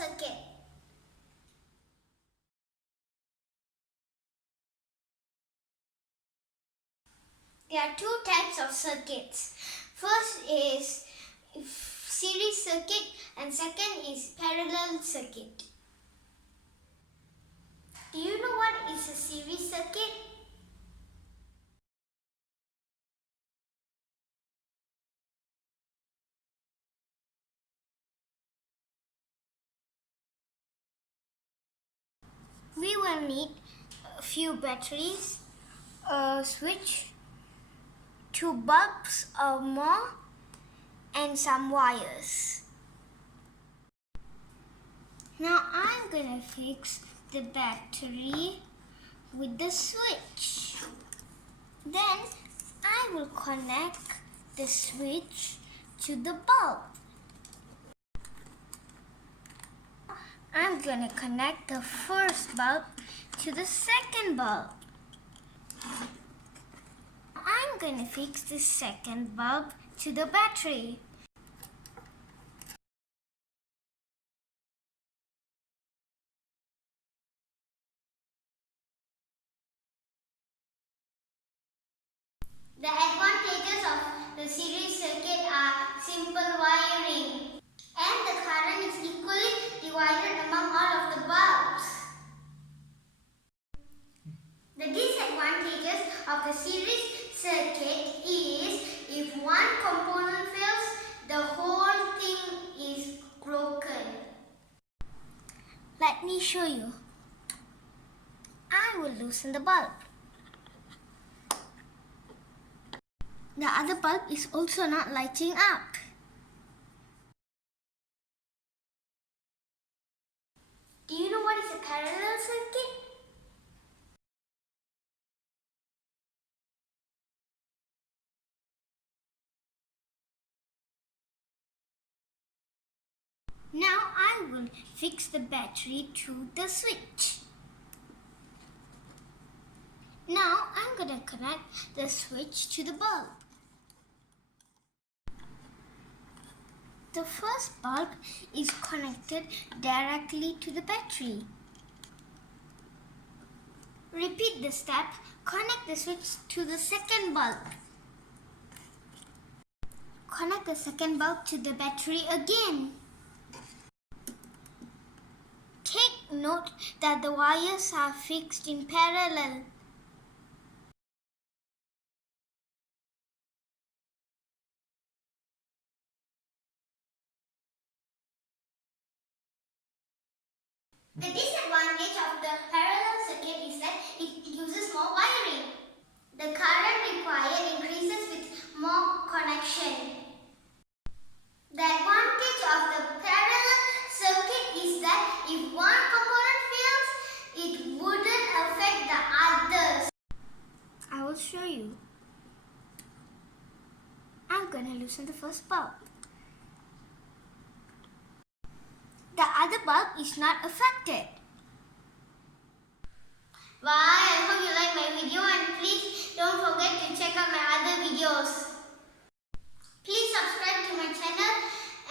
circuit. There are two types of circuits. First is series circuit and second is parallel circuit. Do you know what is a series circuit? We will need a few batteries, a switch, 2 bulbs or more, and some wires. Now I'm gonna fix the battery with the switch. Then I will connect the switch to the bulb. I'm gonna connect the first bulb to the second bulb. I'm gonna fix the second bulb to the battery. The advantages of the series circuit are simple wiring and the current is equally divided among all of the bulbs. The disadvantages of the series circuit is if one component fails, the whole thing is broken. Let me show you. I will loosen the bulb. The other bulb is also not lighting up. Do you know what is a parallel circuit? Now I will fix the battery to the switch. Now I'm going to connect the switch to the bulb. The first bulb is connected directly to the battery. Repeat the step. Connect the switch to the second bulb. Connect the second bulb to the battery again. Take note that the wires are fixed in parallel. The disadvantage of the parallel circuit is that it uses more wiring. The current required increases with more connection. The advantage of the parallel circuit is that if one component fails, it wouldn't affect the others. I will show you. I'm going to loosen the first bulb. The other bulb is not affected. Bye, I hope you like my video and please don't forget to check out my other videos. Please subscribe to my channel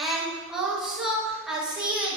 and also I'll see you